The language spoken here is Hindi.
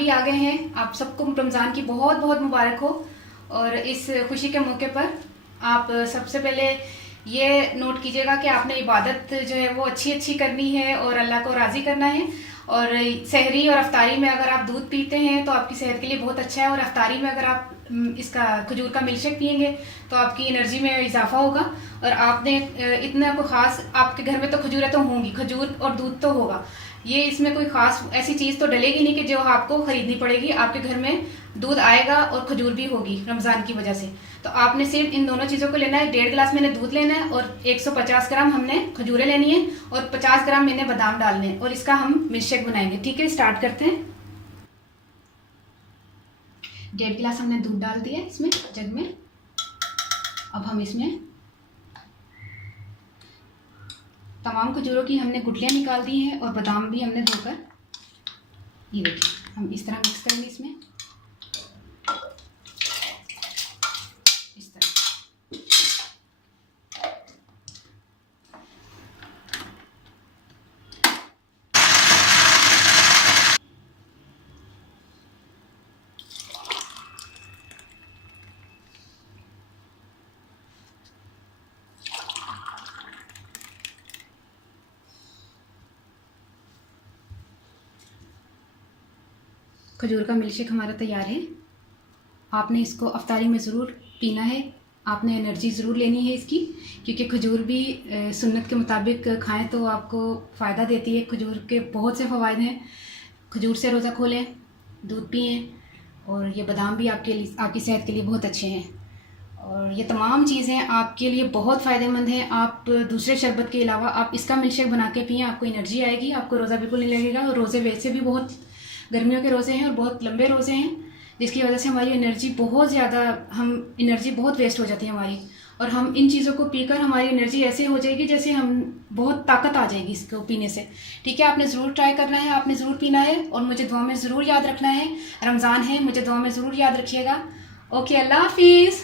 भी आ गए हैं। आप सबको रमज़ान की बहुत बहुत मुबारक हो। और इस खुशी के मौके पर आप सबसे पहले ये नोट कीजिएगा कि आपने इबादत जो है वो अच्छी अच्छी करनी है और अल्लाह को राज़ी करना है। और सहरी और अफ्तारी में अगर आप दूध पीते हैं तो आपकी सेहत के लिए बहुत अच्छा है। और अफ्तारी में अगर आप इसका खजूर का मिल्कशेक पियेंगे तो आपकी एनर्जी में इजाफा होगा। और आपने इतना कोई ख़ास, आपके घर में तो खजूरें तो होंगी, खजूर और दूध तो होगा, ये इसमें कोई ख़ास ऐसी चीज़ तो डलेगी नहीं कि जो आपको ख़रीदनी पड़ेगी। आपके घर में दूध आएगा और खजूर भी होगी रमज़ान की वजह से। तो आपने सिर्फ इन दोनों चीज़ों को लेना है। 1.5 गिलास मैंने दूध लेना है और 150 ग्राम हमने खजूरें लेनी है और 50 ग्राम मैंने बादाम डालने हैं और इसका हम मिल्कशेक बनाएंगे। ठीक है, स्टार्ट करते हैं। 1.5 गिलास हमने दूध डाल दिया इसमें जग में। अब हम इसमें तमाम खजूरों की हमने गुठलियाँ निकाल दी हैं और बादाम भी हमने धोकर, ये देखिए, हम इस तरह मिक्स करेंगे इसमें, इस तरह। खजूर का मिल्कशेक हमारा तैयार है। आपने इसको अफ्तारी में ज़रूर पीना है। आपने एनर्जी ज़रूर लेनी है इसकी, क्योंकि खजूर भी सुन्नत के मुताबिक खाएं तो आपको फ़ायदा देती है। खजूर के बहुत से फ़वाइद हैं। खजूर से रोज़ा खोलें, दूध पिएं, और ये बादाम भी आपके लिए, आपकी सेहत के लिए बहुत अच्छे हैं। और ये तमाम चीज़ें आपके लिए बहुत फ़ायदेमंद हैं। आप दूसरे शरबत के अलावा आप इसका मिल्कशेक बना के पिएं, आपको एनर्जी आएगी, आपको रोज़ा बिल्कुल नहीं लगेगा। और रोज़े वैसे भी बहुत गर्मियों के रोज़े हैं और बहुत लंबे रोज़े हैं, जिसकी वजह से हमारी एनर्जी बहुत ज़्यादा, एनर्जी बहुत वेस्ट हो जाती है हमारी। और हम इन चीज़ों को पीकर हमारी एनर्जी ऐसे हो जाएगी जैसे हम बहुत ताकत आ जाएगी इसको पीने से। ठीक है, आपने ज़रूर ट्राई करना है, आपने ज़रूर पीना है और मुझे दुआ में ज़रूर याद रखना है। रमज़ान है, मुझे दुआ में ज़रूर याद रखिएगा। ओके, अल्लाह हाफिज़।